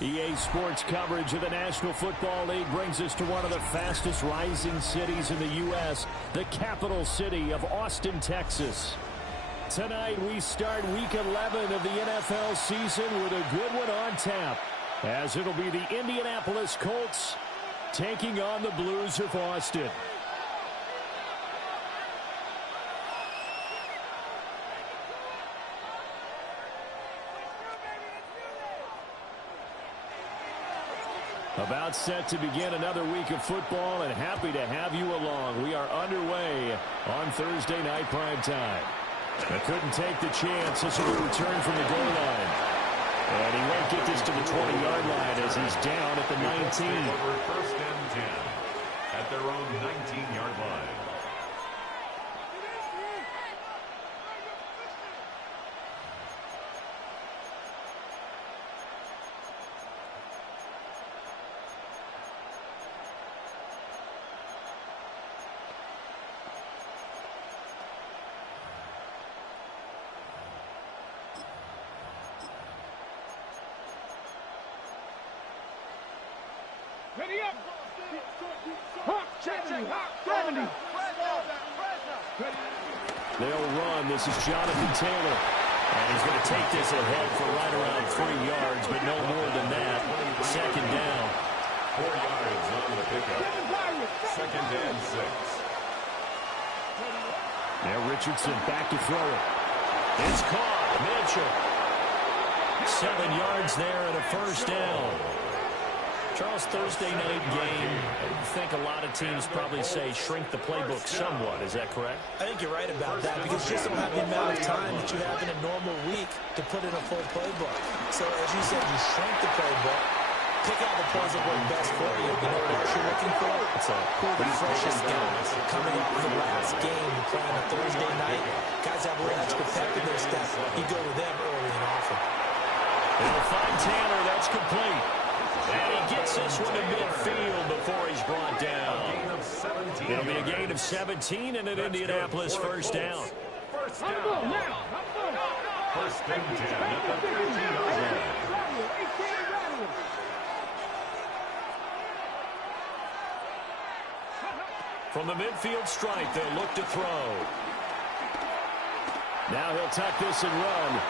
EA Sports coverage of the National Football League brings us to one of the fastest rising cities in the U.S., the capital city of Austin, Texas. Tonight we start Week 11 of the NFL season with a good one on tap, as it'll be the Indianapolis Colts taking on the Blues of Austin. About set to begin another week of football, and happy to have you along. We are underway on Thursday night primetime. I couldn't take the chance. This will be returned from the goal line. And he won't get this to the 20-yard line as he's down at the 19. First and 10 at their own 19-yard line. Ready up. They'll run. This is Jonathan Taylor. And he's going to take this ahead for right around 3 yards, but no more than that. Second down. 4 yards on the pickup. Second and 6. Now Richardson back to throw it. It's caught. Mitchell. 7 yards there and a first down. Charles, Thursday night game, I think a lot of teams probably say shrink the playbook somewhat. Is that correct? I think you're right about that because you just don't have the amount of time that you have in a normal week to put in a full playbook. So, as you said, you shrink the playbook, pick out the plays that work best for you. You know what else you're looking for? It's the freshest guys coming up in the last game and playing a Thursday night. Guys have a little extra pep in their step. You go with them early and often. They'll find Taylor. That's complete. And he gets this one to midfield before he's brought down. It'll be a gain of 17 and an Indianapolis first down. First down. First and 10 at the 15-yard line. From the midfield stripe, they'll look to throw. Now he'll tuck this and run.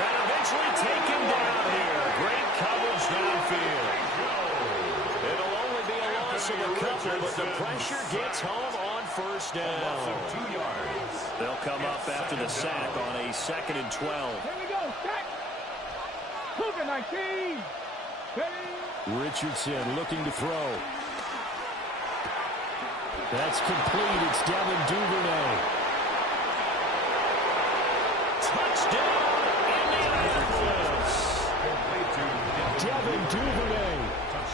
And eventually taken down here. Great coverage downfield. It'll only be a loss of a couple, but the pressure gets home on first down. Loss of 2 yards. They'll come up after the sack on a 2nd and 12. Here we go, sack. Move it, 19. Ready? Richardson looking to throw. That's complete. It's Devin Duvernay. Touchdown, Indianapolis. Devin Duvernay,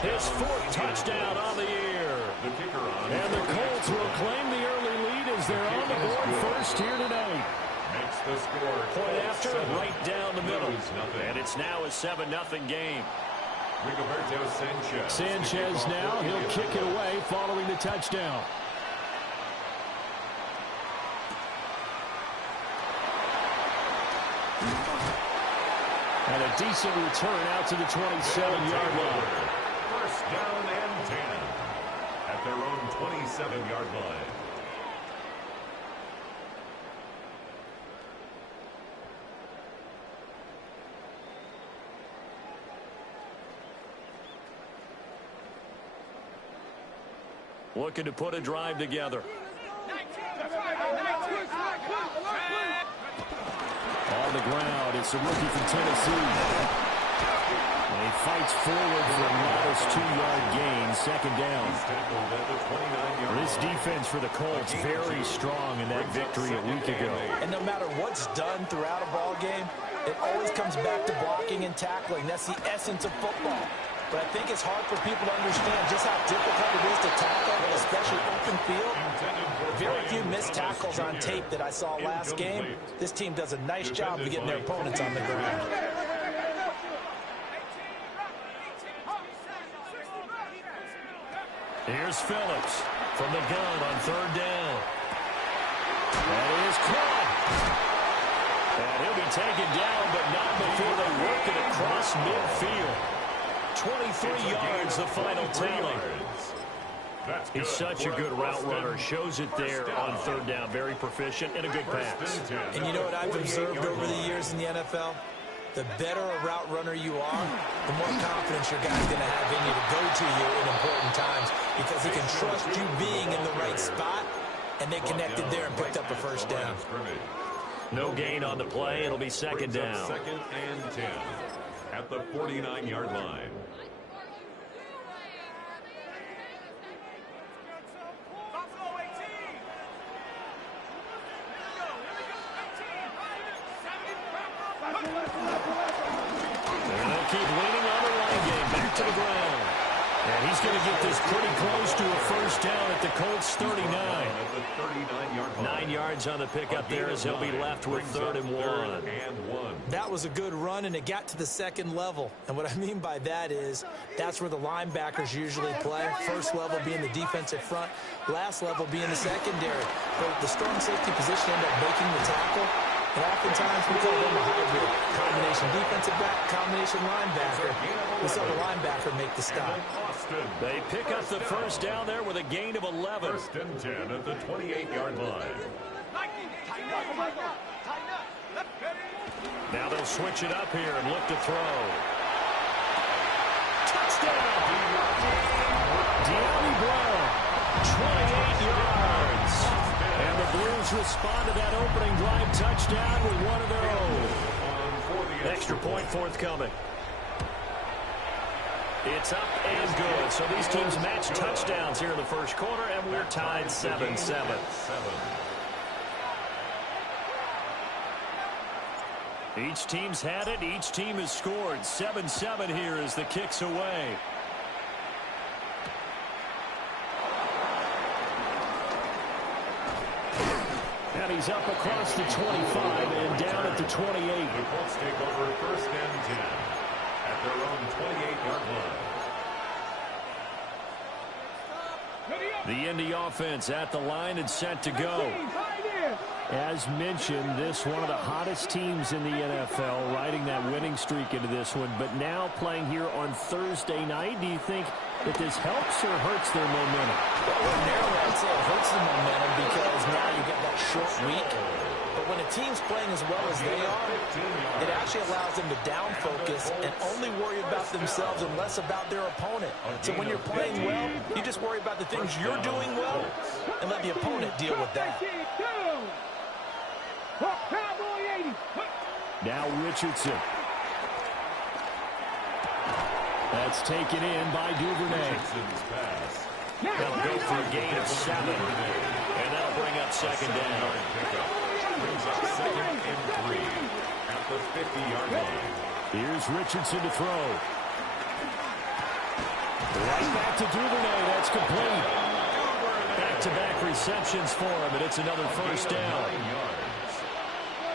his 4th touchdown on the year. And the Colts will claim the early lead as they're on the board first here tonight. Makes the score. Point after, right down the middle. And it's now a 7-0 game. Sanchez now, he'll kick it away following the touchdown. And a decent return out to the 27-yard line. First down and 10 at their own 27-yard line. Looking to put a drive together. On the ground, it's a rookie from Tennessee. And he fights forward for a modest 2-yard gain, second down. This defense for the Colts very strong in that victory a week ago. And no matter what's done throughout a ball game, it always comes back to blocking and tackling. That's the essence of football. But I think it's hard for people to understand just how difficult it is to tackle, especially open field. Very few missed tackles on tape that I saw last game. This team does a nice job of getting their opponents on the ground. Here's Phillips from the gun on 3rd down. That is caught. And he'll be taken down, but not before they work it across midfield. 23 yards, the final tally. He's such a good route runner. Shows it there on third down. Very proficient and a good pass. And you know what I've observed over the years in the NFL? The better a route runner you are, the more confidence your guy's going to have in you to go to you in important times because he can trust you being in the right spot, and they connected there and picked up a first down. No gain on the play. It'll be second down. Second and 10 at the 49-yard line. And they'll keep leaning on the line game. Back to the ground. And he's going to get this pretty close to a first down at the Colts 39. 9 yards on the pickup there as he'll be left with 3rd and 1. That was a good run, and it got to the second level. And what I mean by that is that's where the linebackers usually play. First level being the defensive front, last level being the secondary. But the strong safety position ended up making the tackle. And oftentimes we call them a hybrid. Combination defensive back, combination linebacker. We saw the linebacker make the stop. They pick up the first down there with a gain of 11. First and 10 at the 28-yard line. Now they'll switch it up here and look to throw. Touchdown! De'Ami Brown, 28 yards. And the Blues respond to that opening drive touchdown with one of their own. Extra point forthcoming. It's up and good. So these teams match touchdowns here in the first quarter, and we're tied 7-7. Each team's had it. Each team has scored. 7-7 here as the kick's away. And he's up across the 25 and down at the 28. The Colts take over first and 10 at their own 28-yard line. The Indy offense at the line and set to go. As mentioned, this one of the hottest teams in the NFL, riding that winning streak into this one, but now playing here on Thursday night. Do you think that this helps or hurts their momentum? Well, ordinarily, I'd say it hurts the momentum because now you get that short week. But when a team's playing as well as they are, it actually allows them to down focus and only worry about themselves and less about their opponent. So when you're playing well, you just worry about the things you're doing well and let the opponent deal with that. Now Richardson. That's taken in by Duvernay. That'll go for a gain of 7. And that'll bring up second down. Brings up second and 3 at the 50-yard line. Here's Richardson to throw. Right back to Duvernay. That's complete. Back-to-back receptions for him, and it's another first down.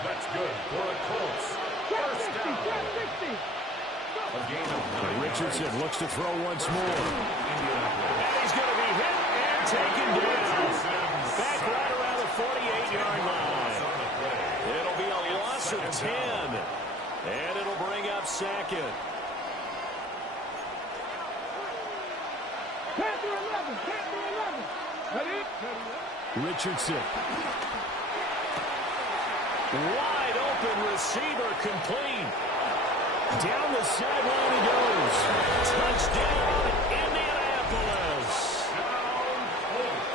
That's good for the Colts. First down. A gain of 9 Richardson looks to throw once more. And he's going to be hit and taken down. Back right around the 48-yard line. It'll be a loss of 10. And it'll bring up second. Richardson. Wide open receiver complete. Down the sideline he goes. Touchdown, Indianapolis.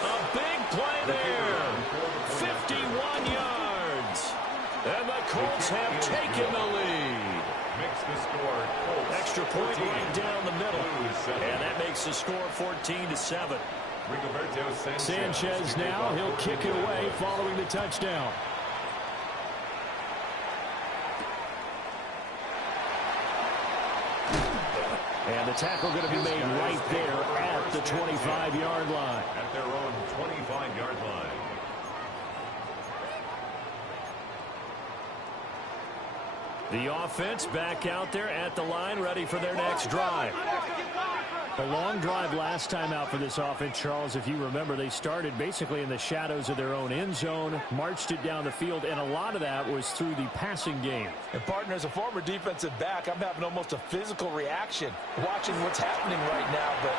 A big play there. 51 yards. And the Colts have taken the lead. Makes the score Colts. Extra point right down the middle. And that makes the score 14-7. Sanchez now, he'll kick it away following the touchdown. And the tackle going to be made right there at the 25-yard line. At their own 25-yard line. The offense back out there at the line, ready for their next drive. A long drive last time out for this offense, Charles. If you remember, they started basically in the shadows of their own end zone, marched it down the field, and a lot of that was through the passing game. And, partner, as a former defensive back, I'm having almost a physical reaction watching what's happening right now. But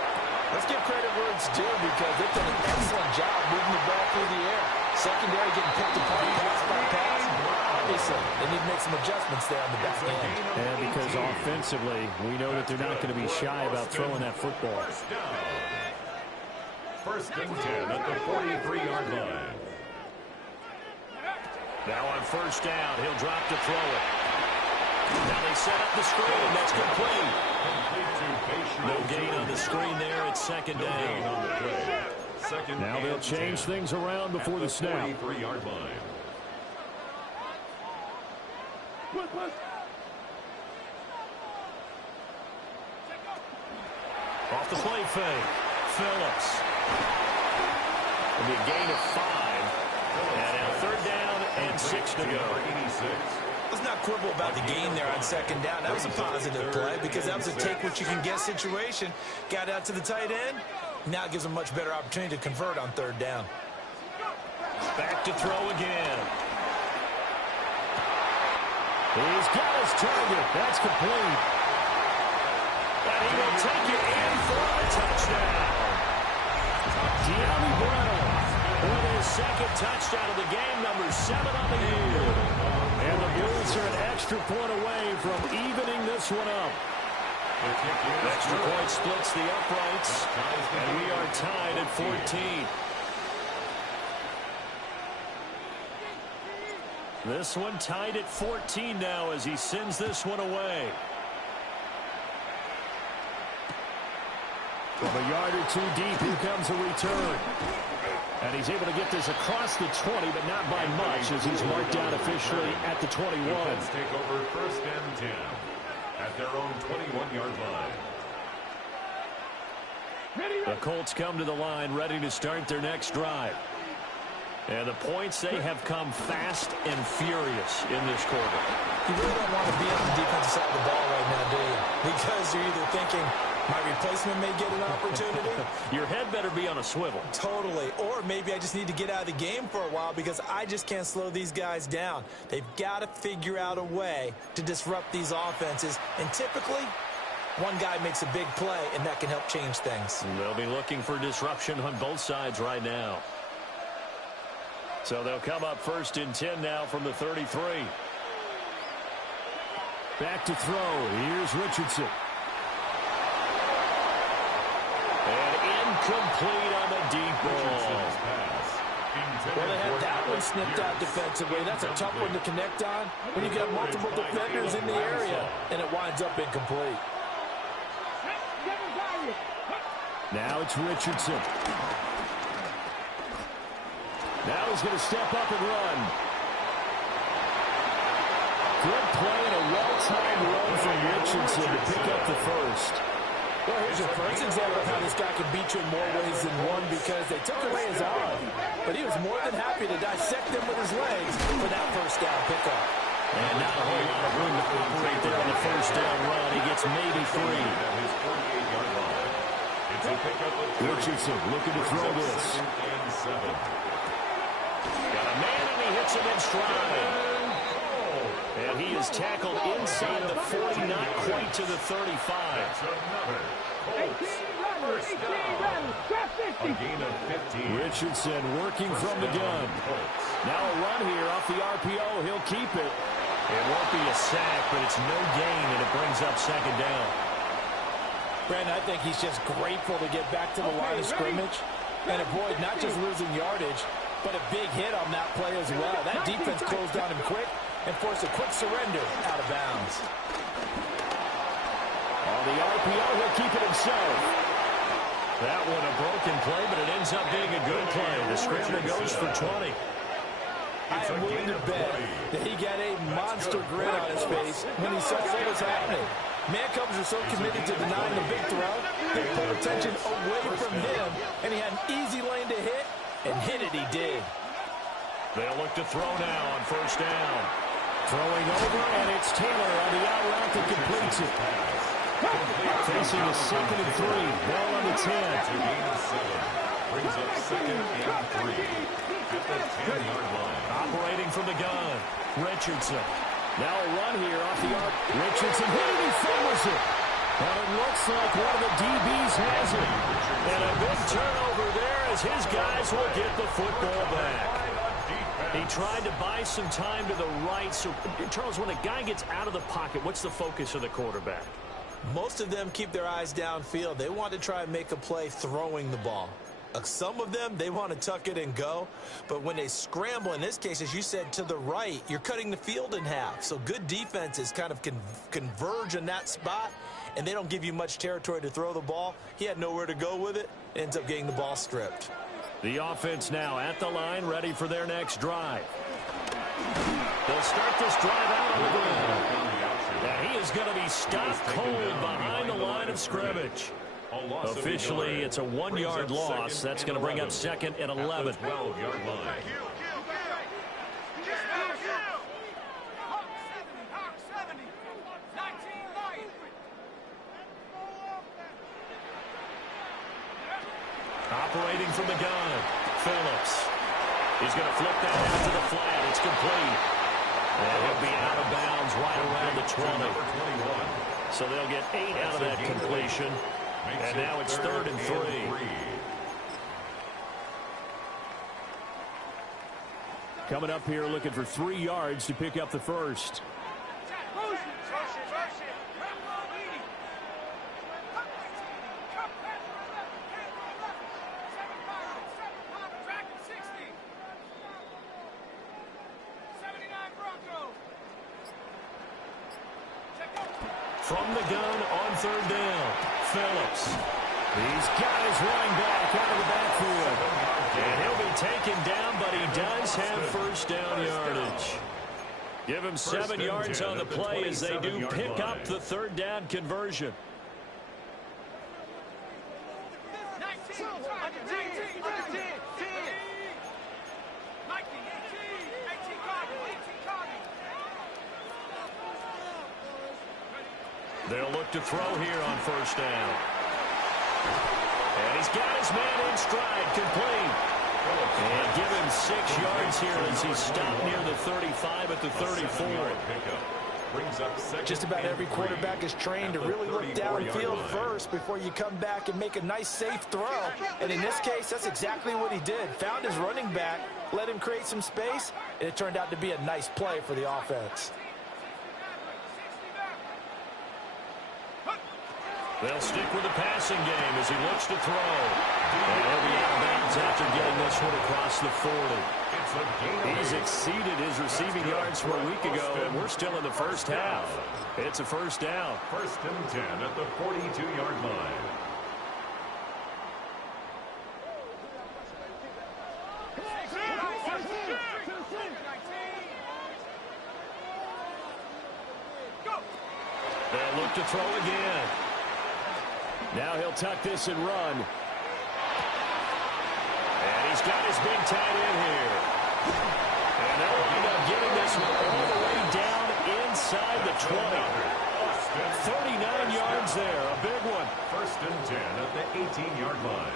let's give credit where it's due because they've done an excellent job moving the ball through the air. Secondary getting picked apart pass by pass. Obviously, they need to make some adjustments there on the back end. And because offensively, we know that they're not going to be shy about throwing that football. First and 10 at the 43-yard line. Now on first down, he'll drop to throw it. Now they set up the screen. That's complete. No gain on the screen there. It's second down. Now they'll change things around before the snap. 43-yard line. Off the play fake. Phillips. It'll be a gain of 5. And now third down and 6 to go. Let's not quibble about the gain there on second down. That was a positive play because that was a take-what-you-can-get situation. Got out to the tight end. Now it gives them a much better opportunity to convert on third down. Back to throw again. He's got his target. That's complete. And he will take it in for a touchdown. De'Ami Brown with his second touchdown of the game, number 7 on the year. And the Blues are an extra point away from evening this one up. Extra point splits the uprights, and we are tied at 14. This one tied at 14 now as he sends this one away. From a yard or two deep, here comes a return. And he's able to get this across the 20, but not by much as he's marked down officially at the 21. Let's take over first and 10 at their own 21-yard line. The Colts come to the line ready to start their next drive. And the points, they have come fast and furious in this quarter. You really don't want to be on the defensive side of the ball right now, do you? Because you're either thinking, my replacement may get an opportunity. Your head better be on a swivel. Totally. Or maybe I just need to get out of the game for a while because I just can't slow these guys down. They've got to figure out a way to disrupt these offenses. And typically, one guy makes a big play, and that can help change things. They'll be looking for disruption on both sides right now. So they'll come up first and 10 now from the 33. Back to throw. Here's Richardson. And incomplete on the deep ball. Well, they had that one snipped out defensively. That's a tough one to connect on when you got multiple defenders in the area, and it winds up incomplete. Now it's Richardson. Now he's going to step up and run. Good play and a well-timed run from Richardson to pick up the first. Well, here's your first example of how this guy can beat you in more ways than one because they took away his arm. But he was more than happy to dissect them with his legs for that first down pickup. And not a whole lot of room to operate there on the first down run. He gets maybe 3. Richardson looking to throw this. Got a man and he hits him in stride. And he is tackled inside the 40, not quite to the 35. A gain of 15. Richardson working from the gun. Now a run here off the RPO. He'll keep it. It won't be a sack, but it's no gain, and it brings up second down. Brandon, I think he's just grateful to get back to the line of scrimmage and avoid not just losing yardage, but a big hit on that play as well. That defense closed on him quick and forced a quick surrender out of bounds. On the RPO, he'll keep it himself. That one a broken play, but it ends up being a good play. The scrambler goes for 20. I am willing to bet that he got a monster grin on his face when he saw what was happening. Man-covers are so committed to denying the big throw, they pull attention away from him, and he had an easy lane to hit, and hit it he did. They'll look to throw now on first down. Throwing over, and it's Taylor on the out route that completes it. Facing a 2nd and 3. Ball on the 10. It's a gain of 7. Brings up 2nd and 3 at the 10-yard line. Operating from the gun. Richardson. Now a run here off the arc. Richardson hit it. He fumbles it. And it looks like one of the DBs has it. And a big turnover there as his guys will get the football back. He tried to buy some time to the right. So, Charles, when a guy gets out of the pocket, what's the focus of the quarterback? Most of them keep their eyes downfield. They want to try and make a play throwing the ball. Some of them, they want to tuck it and go. But when they scramble, in this case, as you said, to the right, you're cutting the field in half. So good defenses kind of converge in that spot, and they don't give you much territory to throw the ball. He had nowhere to go with it. Ends up getting the ball stripped. The offense now at the line, ready for their next drive. They'll start this drive out on the ground. And he is going to be stopped cold behind the line of scrimmage. Officially, it's a 1-yard loss. That's going to bring up 2nd and 11. 12-yard line. Operating from the gun, Phillips. He's going to flip that out to the flat. It's complete. And he'll be out of bounds right around the 20. So they'll get 8 out of that completion. And now it's 3rd and 3. Coming up here looking for 3 yards to pick up the first. From the gun on 3rd down, Phillips. He's got his running back out of the backfield. And he'll be taken down, but he does have first down yardage. Give him 7 yards on the play as they do pick up the 3rd down conversion. They'll look to throw here on 1st down. And he's got his man in stride, complete. And give him 6 yards here as he's stopped near the 35 at the 34. Just about every quarterback is trained to really look downfield first before you come back and make a nice, safe throw. And in this case, that's exactly what he did. Found his running back, let him create some space, and it turned out to be a nice play for the offense. They'll stick with the passing game as he looks to throw. And he'll be out of bounds after getting this one across the 40. He's exceeded his receiving yards from a week ago, and we're still in the first half. It's a first down. 1st and 10 at the 42-yard line. They'll look to throw again. Now he'll tuck this and run. And he's got his big tight end here. And they'll wind up getting this one all the way down inside the 20. 39 yards there, a big one. 1st and 10 at the 18-yard line.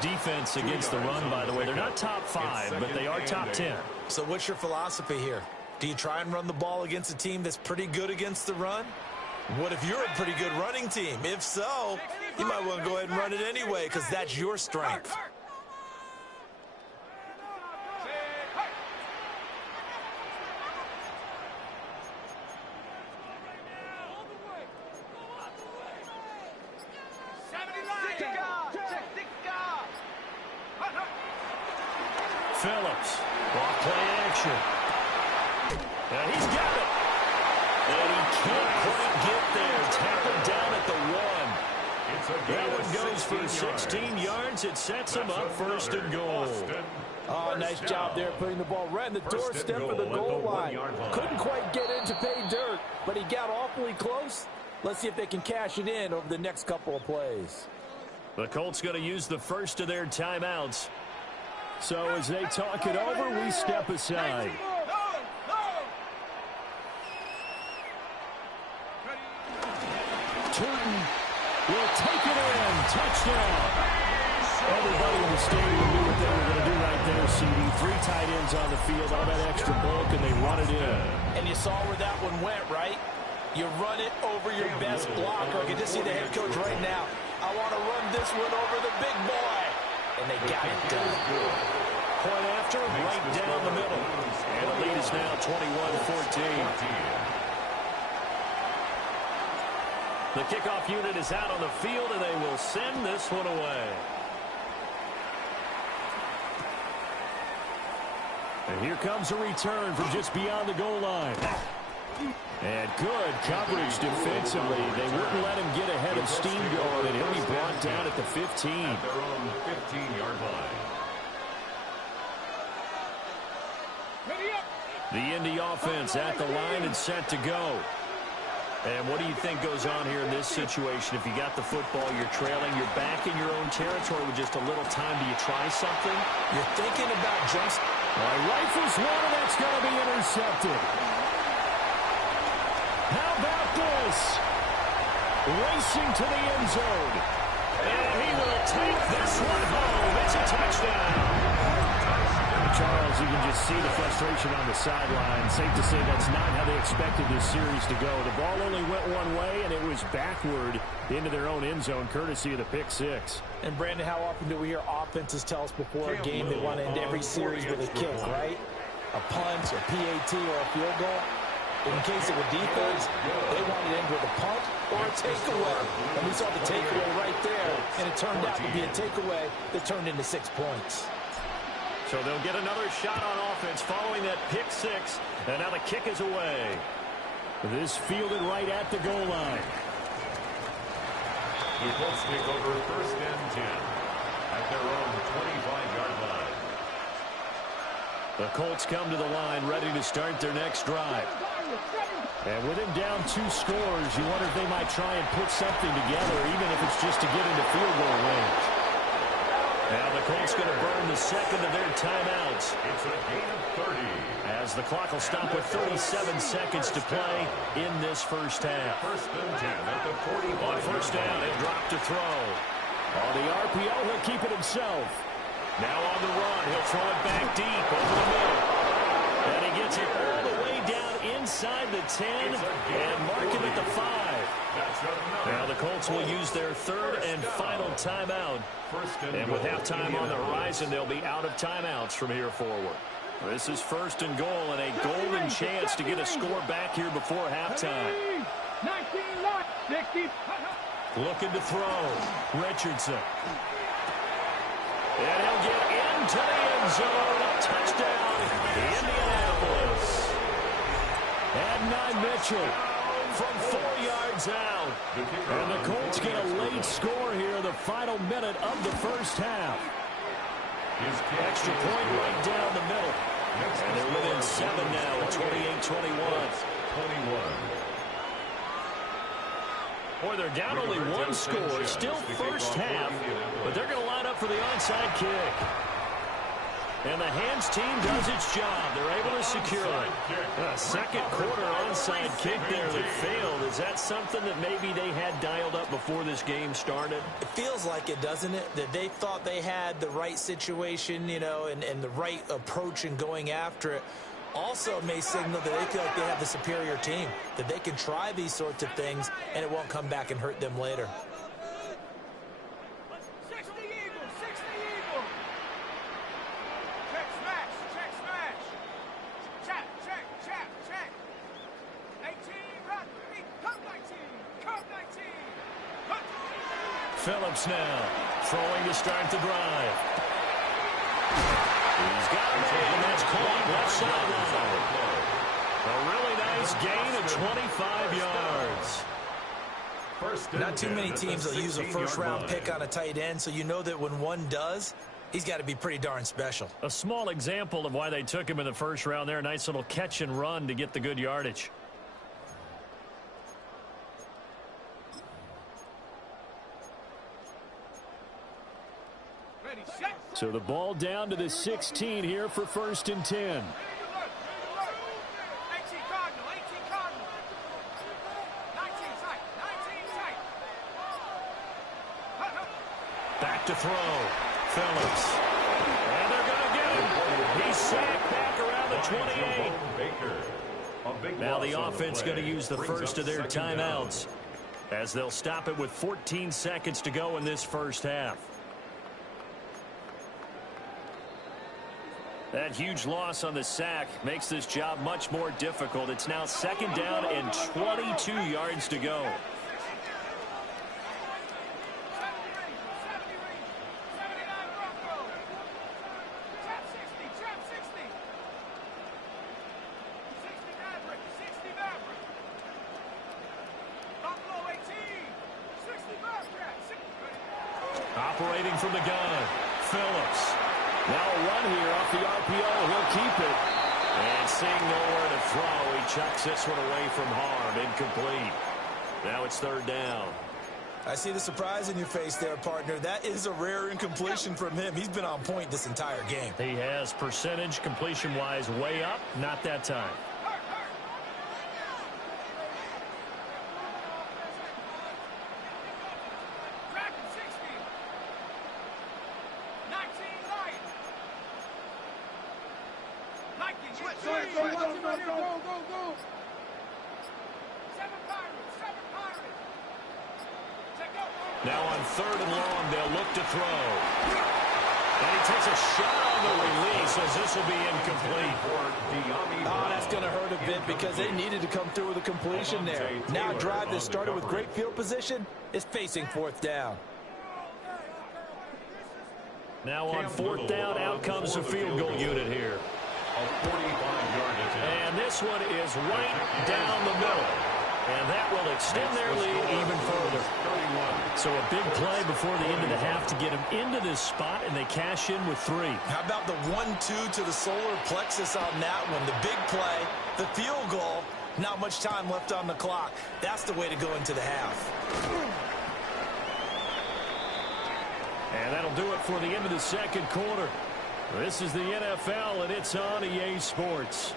Defense against the run, by the way. They're not top 5, but they are top 10. So what's your philosophy here? Do you try and run the ball against a team that's pretty good against the run? What if you're a pretty good running team? If so, you might want to go ahead and run it anyway because that's your strength. Phillips. Off play action. He's got it. And he can't quite get there. Tackled down at the 1. That one goes for 16 yards. It sets him up first and goal. Oh, nice job there putting the ball right in the doorstep of the goal line. Couldn't quite get in to pay dirt, but he got awfully close. Let's see if they can cash it in over the next couple of plays. The Colts going to use the first of their timeouts. So as they talk it over, we step aside. Turton will take it in. Touchdown. Everybody in the stadium knew what they were going to do right there, CD. 3 tight ends on the field, all that extra bulk, and they run it in. And you saw where that one went, right? You run it over your best blocker. You can just see the head coach right now. I want to run this one over the big boy. And they got it done. Point after, right down the middle. And the lead is now 21-14. The kickoff unit is out on the field, and they will send this one away. And here comes a return from just beyond the goal line. And good coverage defensively. They wouldn't let him get ahead of steam going, and he'll be brought down at the 15. At their own 15-yard line. The Indy offense at the line and set to go. And what do you think goes on here in this situation? If you got the football, you're trailing, you're back in your own territory with just a little time. Do you try something? You're thinking about jumps. Rifles one, and that's going to be intercepted. How about this? Racing to the end zone. And he will take this one home. It's a touchdown. Charles, you can just see the frustration on the sideline. Safe to say that's not how they expected this series to go. The ball only went one way, and it was backward into their own end zone, courtesy of the pick 6. And, Brandon, how often do we hear offenses tell us before a game they want to end every series with a kick, right? A punt, a PAT, or a field goal. In case of a defense, they want to end with a punt or a takeaway. And we saw the takeaway right there, and it turned out to be a takeaway that turned into 6 points. So they'll get another shot on offense following that pick 6, and now the kick is away. This fielded right at the goal line. The Colts take over first and 10 at their own 25-yard line. The Colts come to the line ready to start their next drive. And with him down 2 scores, you wonder if they might try and put something together, even if it's just to get into field goal range. Now the Colts going to burn the second of their timeouts. It's a gain of 30. As the clock will stop with 37 seconds to play in this first half. First and 10 at the 45. On first down, he'll drop to throw. On the RPO, he'll keep it himself. Now on the run, he'll throw it back deep over the middle. And he gets it all the way down inside the 10 and mark him at the 5. Now the Colts will use their third and final timeout. And with halftime on the horizon, they'll be out of timeouts from here forward. This is first and goal and a golden chance to get a score back here before halftime. 19-60. Looking to throw. Richardson. And he'll get into the end zone. A touchdown, Indianapolis. Adonai Mitchell from 4 yards out. And the Colts get a late score here in the final minute of the first half. Extra point right down the middle. And they're within 7 now at 28-21. Boy, they're down only 1 score. Still first half. But they're going to line up for the onside kick. And the hands team does its job. They're able to secure it. A second quarter onside kick there that failed. Is that something that maybe they had dialed up before this game started? It feels like it, doesn't it? That they thought they had the right situation, you know, and the right approach in going after it. Also may signal that they feel like they have the superior team, that they can try these sorts of things and it won't come back and hurt them later. Phillips now throwing to start the drive. He's got a man. That's caught left sideline. A really nice gain of 25 yards. Not too many teams will use a first-round pick on a tight end, so you know that when one does, he's got to be pretty darn special. A small example of why they took him in the first round there. A nice little catch and run to get the good yardage. So the ball down to the 16 here for 1st and 10. Back to throw. Phillips. And they're going to get him. He's sacked back around the 28. Now the offense going to use the first of their timeouts as they'll stop it with 14 seconds to go in this first half. That huge loss on the sack makes this job much more difficult. It's now 2nd down and 22 yards to go. Operating from the gun, Phillips. Now a run here off the RPO. He'll keep it. And seeing nowhere to throw, he chucks this one away from harm. Incomplete. Now it's 3rd down. I see the surprise in your face there, partner. That is a rare incompletion from him. He's been on point this entire game. He has percentage completion-wise way up. Not that time. Now on 3rd and long, they'll look to throw. And he takes a shot on the release as this will be incomplete. Oh, that's going to hurt a bit because they needed to come through with a completion there. Now a drive that started with great field position is facing 4th down. Now on 4th down, out comes the field goal unit here. And this one is right down the middle. And that will extend their lead even further. So a big play before the end of the half to get them into this spot, and they cash in with 3. How about the 1-2 to the solar plexus on that one? The big play, the field goal, not much time left on the clock. That's the way to go into the half. And that'll do it for the end of the 2nd quarter. This is the NFL, and it's on EA Sports.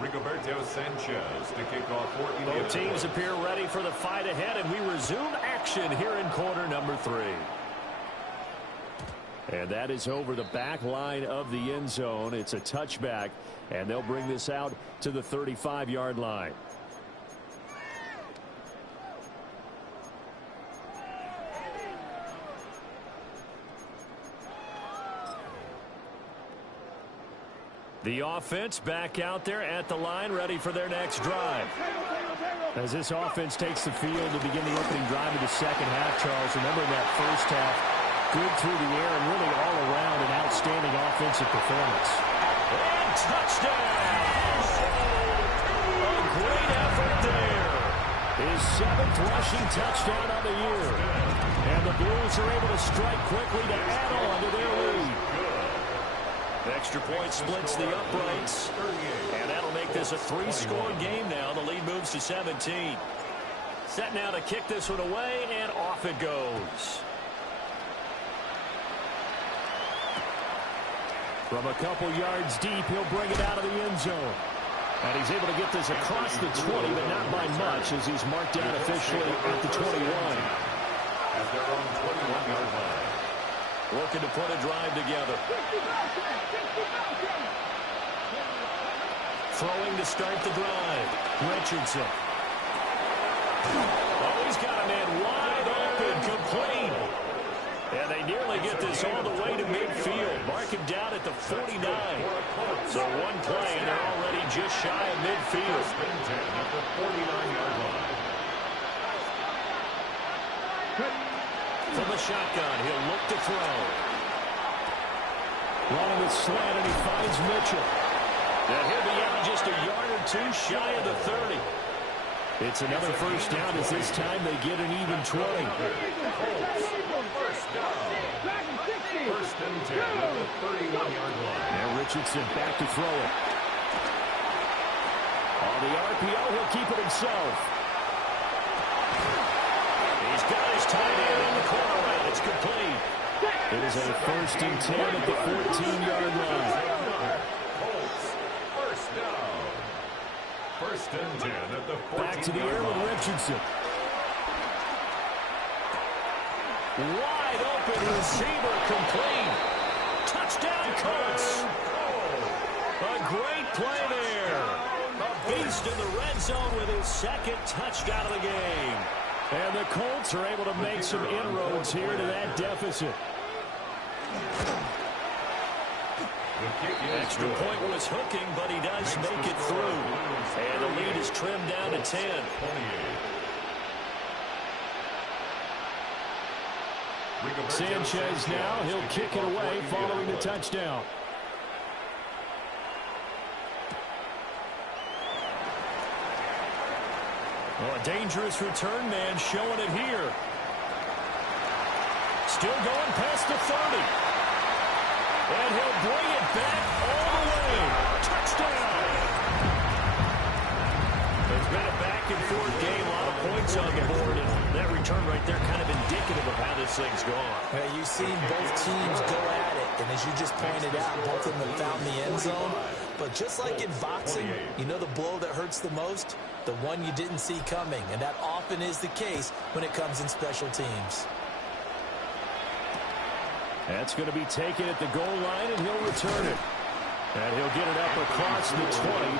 Rigoberto Sanchez to kick off for Both teams appear ready for the fight ahead, and we resume action here in quarter number 3. And that is over the back line of the end zone. It's a touchback, and they'll bring this out to the 35-yard line. The offense back out there at the line, ready for their next drive. As this offense takes the field to begin the opening drive of the 2nd half, Charles, remember in that first half, good through the air and really all around an outstanding offensive performance. And touchdown! A great effort there. His 7th rushing touchdown of the year. And the Blues are able to strike quickly to add on to their lead. Extra point splits the uprights, and that'll make this a 3-score game now. The lead moves to 17. Set now to kick this one away, and off it goes. From a couple yards deep, he'll bring it out of the end zone. And he's able to get this across the 20, but not by much, as he's marked down officially at the 21. At their own 21-yard line. Looking to put a drive together. Throwing to start the drive. Richardson. Oh, he's got a man wide open, complete. And they nearly get this all the way to midfield. Mark him down at the 49. So one play, and they're already just shy of midfield. At the 49-yard line. From the shotgun, he'll look to throw. Running with slant, and he finds Mitchell. Now he'll be out just a yard or two shy of the 30. It's another first down as this time they get an even 20. First down. First and 10 at the 31-yard line. Now Richardson back to throw it. On the RPO, he'll keep it himself. He's got his tight end in the corner route. It's complete. It is a first and 10 at the 14-yard line. Colts, first down. First and 10 at the 14-yard line. Back to the air with Richardson. Wide open receiver complete. Touchdown Colts. A great play there. A beast in the red zone with his second touchdown of the game. And the Colts are able to make some inroads here to that deficit. Extra point was hooking, but he does make it through. And the lead is trimmed down to 10. Sanchez now, he'll kick it away following the touchdown. Oh, a dangerous return man showing it here. Still going past the 30. And he'll bring it back all the way. Touchdown! It's been a back-and-forth game. A lot of points on the board. And that return right there kind of indicative of how this thing's gone. Hey, you've seen both teams go at it. And as you just pointed out, both of them found the end zone. But just like in boxing, you know the blow that hurts the most? The one you didn't see coming. And that often is the case when it comes in special teams. That's going to be taken at the goal line, and he'll return it. And he'll get it up across the 20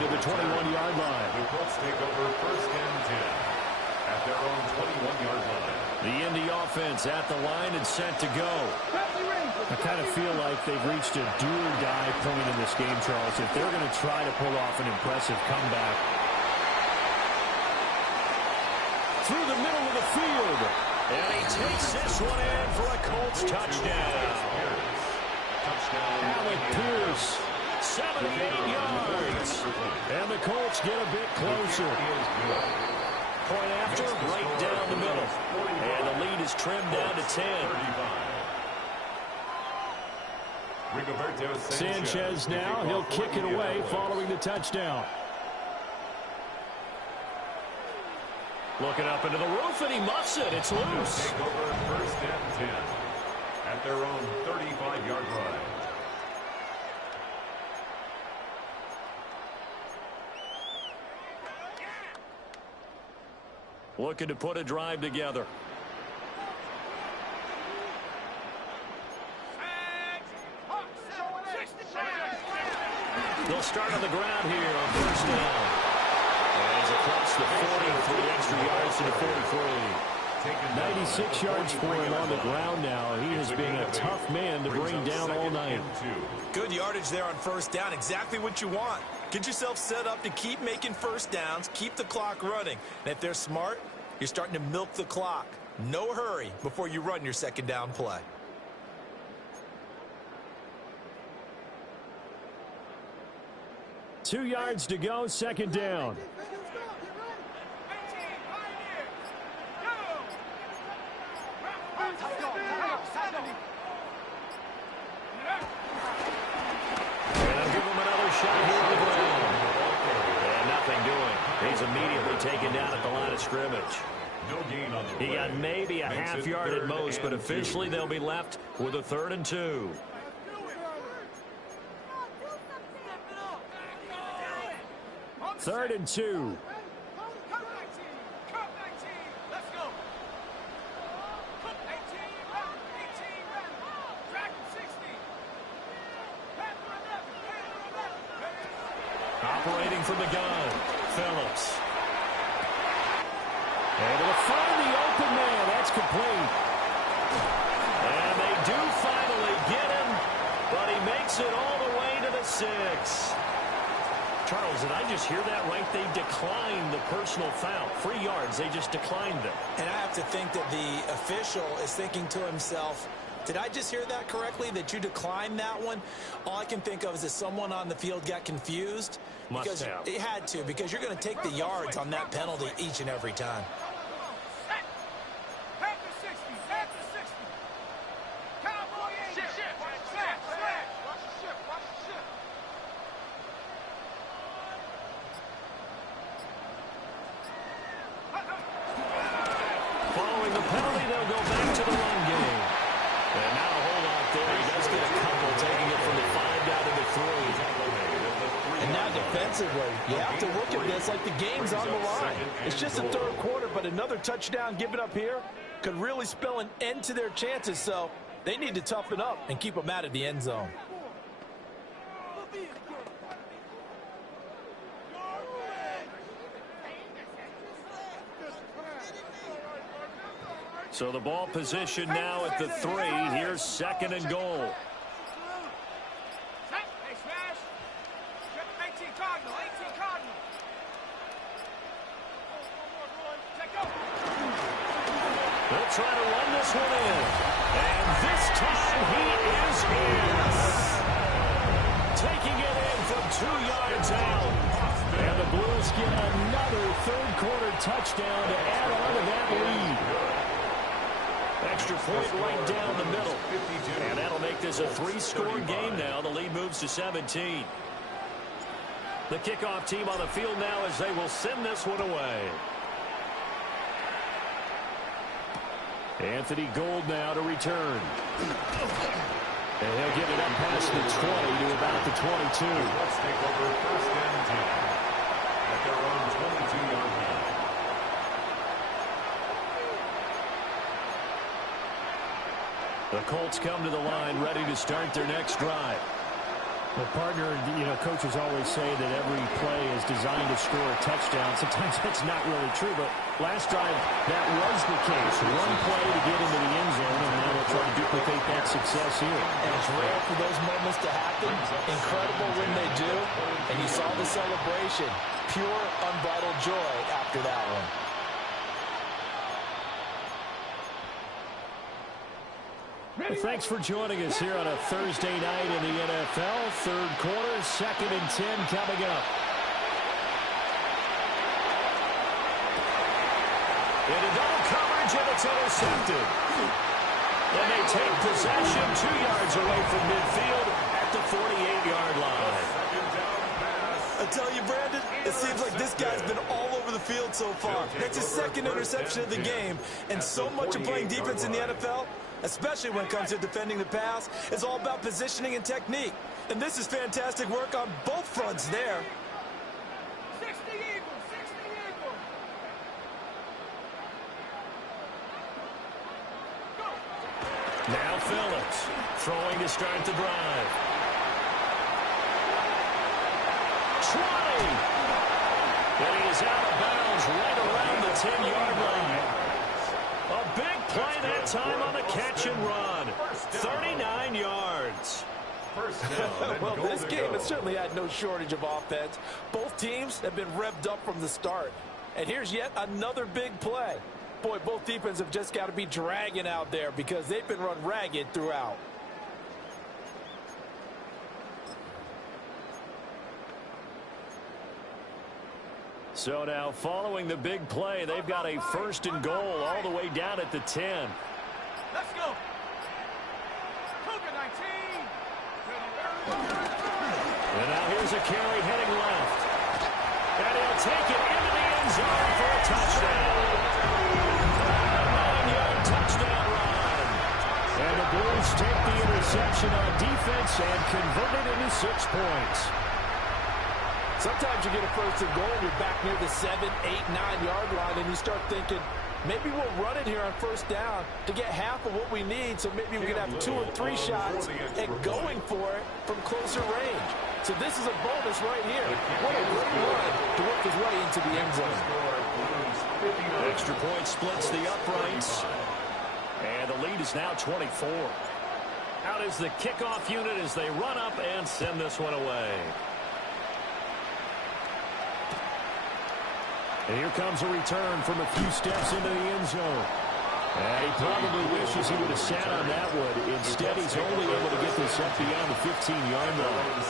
to the 21-yard line. The Colts take over first and 10 at their own 21-yard line. The Indy offense at the line and set to go. I kind of feel like they've reached a do-or-die point in this game, Charles, if they're going to try to pull off an impressive comeback. Through the middle of the field. And he takes this one in for a Colts touchdown. Alec Pierce, 78 yards. And the Colts get a bit closer. Point after, right down the middle. And the lead is trimmed down to 10. Sanchez now, he'll kick it away following the touchdown. Looking up into the roof, and he muffs it. It's loose. Take over first and 10 at their own 35-yard line. Looking to put a drive together. They'll start on the ground here on first down. And he's across the 40, 3 extra yards to the 43. 96 yards for him on the ground now. He has been a tough man to bring down all night. Good yardage there on first down. Exactly what you want. Get yourself set up to keep making first downs, keep the clock running. And if they're smart, you're starting to milk the clock. No hurry before you run your second down play. Two yards to go, second down. And I'll give him another shot here on the ground. And nothing doing. He's immediately taken down at the line of scrimmage. No gain on the play. He got maybe a half yard at most, but officially they'll be left with a 3rd and 2. Third and 2. Operating from the gun, Phillips. Able to find the open man. That's complete. And they do finally get him, but he makes it all the way to the 6. Charles, did I just hear that right? They declined the personal foul. 3 yards, they just declined them. And I have to think that the official is thinking to himself, did I just hear that correctly, that you declined that one? All I can think of is that someone on the field got confused. Must have. It had to, because you're going to take the yards on that penalty each and every time. Following the penalty, they'll go back to the run game. And now a hold out there. He does get a couple, taking it from the 5 down to the 3. And now defensively, you have to look at this like the game's on the line. It's just the third quarter, but another touchdown given up here could really spell an end to their chances. So they need to toughen up and keep them out of the end zone. So the ball position now at the 3. Here's 2nd and goal. They'll try to run this one in. And this time he is in. Taking it in from 2 yards out. And the Blues get another third-quarter touchdown to add on to that lead. Extra point right down the middle. And that'll make this a 3-score game now. The lead moves to 17. The kickoff team on the field now as they will send this one away. Anthony Gould now to return. And he'll get it up past the 20 to about the 22. Let's take over 1st and 10 at their own 22-yard line. The Colts come to the line ready to start their next drive. Well, partner, coaches always say that every play is designed to score a touchdown. Sometimes that's not really true, but last drive, that was the case. One play to get into the end zone, and now they'll try to duplicate that success here. And it's rare for those moments to happen. Incredible when they do. And you saw the celebration. Pure, unbridled joy after that one. Well, thanks for joining us here on a Thursday night in the NFL. Third quarter, 2nd and 10 coming up. Into double coverage, and it's intercepted. And they take possession 2 yards away from midfield at the 48-yard line. I tell you, Brandon, it seems like this guy's been all over the field so far. That's his 2nd interception of the game. And so much of playing defense in the NFL, especially when it comes to defending the pass, is all about positioning and technique. And this is fantastic work on both fronts there. 60 Eagles, 60 Eagles. Go. Now Phillips throwing to start the drive. 20. And he is out of bounds right around the 10-yard line. A big play that time on the catch and run. 39 yards. Well, this game has certainly had no shortage of offense. Both teams have been revved up from the start. And here's yet another big play. Boy, both defenses have just got to be dragging out there because they've been run ragged throughout. So now following the big play, they've got a 1st and goal all the way down at the 10. Let's go. Cougar 19. And now here's a carry heading left. And he'll take it into the end zone for a touchdown. A 9-yard touchdown run. And the Blues take the interception on defense and convert it into 6 points. Sometimes you get a 1st and goal, you're back near the 7, 8, 9-yard line, and you start thinking, maybe we'll run it here on 1st down to get half of what we need, so maybe we can have 2 or 3 shots at going for it from closer range. So this is a bonus right here. What a great run to work his way into the end zone. Extra point splits the uprights. And the lead is now 24. Out is the kickoff unit as they run up and send this one away. And here comes a return from a few steps into the end zone. And he probably wishes he would have sat on that one. Instead, he's only able to get this up beyond the 15-yard line.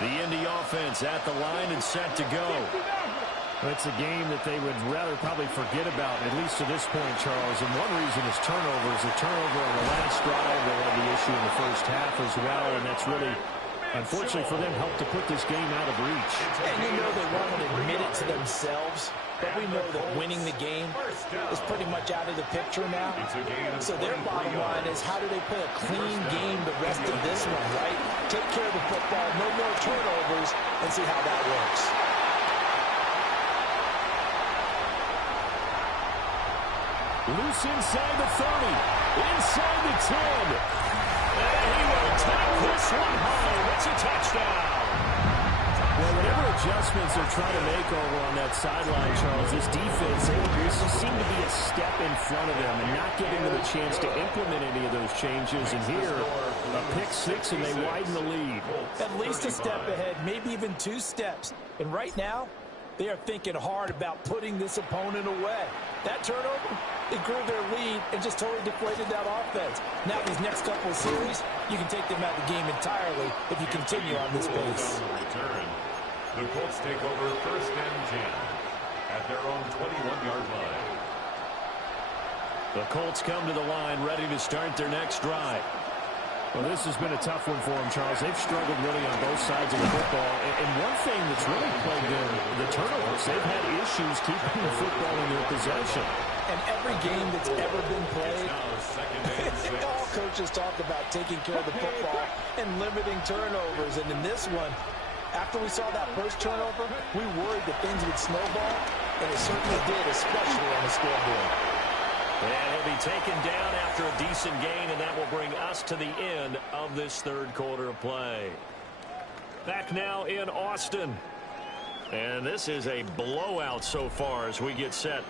The Indy offense at the line and set to go. It's a game that they would rather probably forget about, at least to this point, Charles. And one reason is turnovers. A turnover on the last drive. They had the issue in the first half as well, and that's really, unfortunately for them, helped to put this game out of reach. And you know they won't admit it to themselves, but we know that winning the game is pretty much out of the picture now. So their bottom line is, how do they play a clean game the rest of this one, right? Take care of the football, no more turnovers, and see how that works. Loose inside the 30, inside the 10. And he will take this one home. It's a touchdown. Well, whatever adjustments they're trying to make over on that sideline, Charles, this defense, they seem to be a step in front of them and not giving them a chance to implement any of those changes. And here, a pick six, and they widen the lead. At least a step ahead, maybe even 2 steps. And right now, they are thinking hard about putting this opponent away. That turnover, it grew their lead and just totally deflated that offense. Now these next couple of series, you can take them out of the game entirely if you continue on this pace. The Colts take over 1st and 10 at their own 21-yard line. The Colts come to the line ready to start their next drive. Well, this has been a tough one for them, Charles. They've struggled really on both sides of the football. And one thing that's really plagued them, the turnovers. They've had issues keeping the football in their possession. And every game that's ever been played, all coaches talk about taking care of the football and limiting turnovers. And in this one, after we saw that first turnover, we worried that things would snowball, and it certainly did, especially on the scoreboard. And he'll be taken down after a decent gain, and that will bring us to the end of this third quarter of play. Back now in Austin. And this is a blowout so far as we get set.